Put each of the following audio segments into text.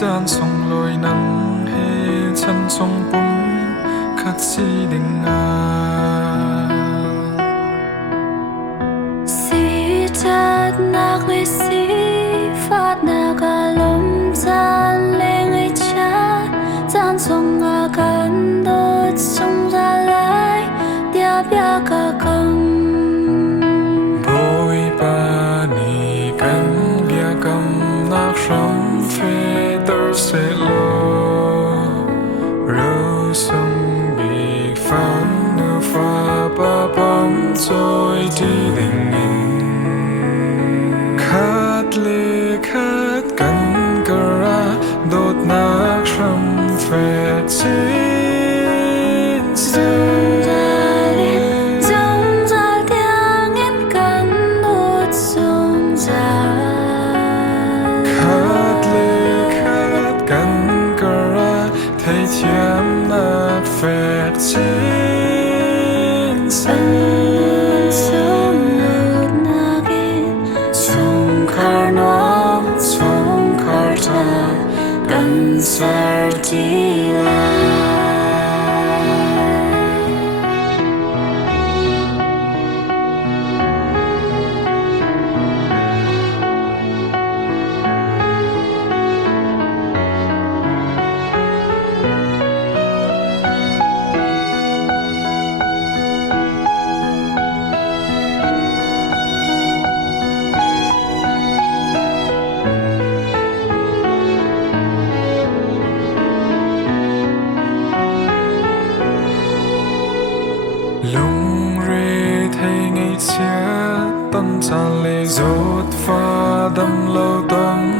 จานส่งลอยนังให้ฉันส่งปุ่มคัดสีดิ่งงาสีจัดนักเลยสีฟาดนักอารมณ์จานเลงไอชาจานส่งอาการโดดส่งจะไหลเดียบยากะกำBôi ba nì cánh bia cầm nạc rắm phê tơ sẽ lô Râu sông bị phán nữ pha ba bóng trôi đi đình nghìn Khát lê khát cánh cờ ra đột nạc rắm phê trên xe Thấy chiếm nát phẹt trên sân sông lụt nagin Sông khar nóm, sông khar ta Gần sar đi lại Lung rê thấy ngày chia tân tràn lệ rốt pha đâm lâu tâm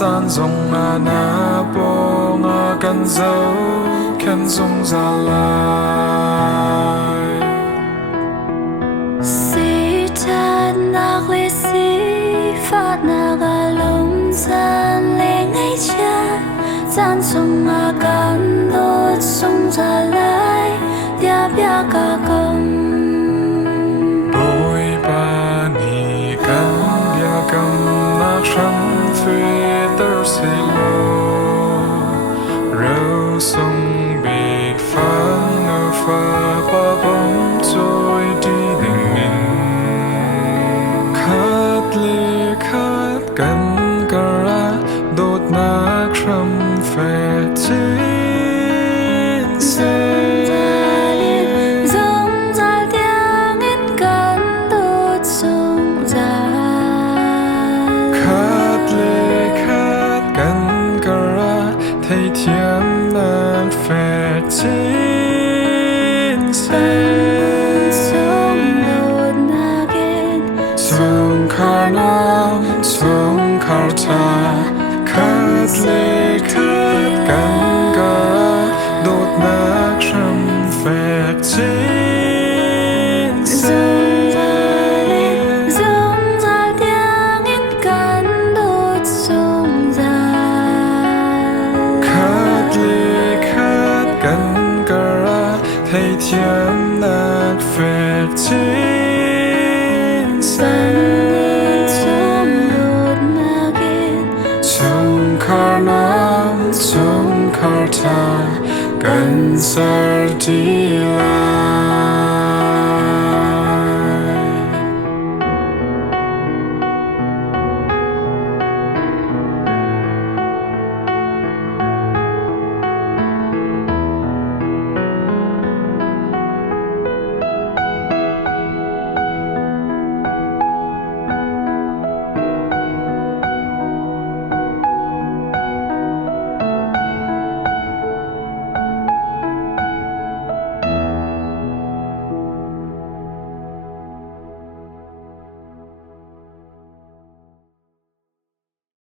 Tràn dòng na bô ngà căn dấu khen dung ra lại Si chát nạc lệ si phát nạc à lông tràn lệ ngày chia Tràn dòng ngà căn đốt dung ra lại tia bia cả cầm Bôi ba nì cánh bia cầm nạc rắm phê tơ sẽ lô Râu sông bị phán nữ pha ba bóng trôi đi đình nghìn Khát lê khát cánh cờ ra đột nạc rắm phê trên xe Thấy thiếm nát phẹt trên sân sông lụt nagin Sông khar nóm, sông khar ta Khát lê khát cánh cờ đột nát rắm phẹt trên sân Thấy thiếm nát phẹt trên sân sông lụt nagin Sông khar nóm, sông khar ta Gần sar đi lại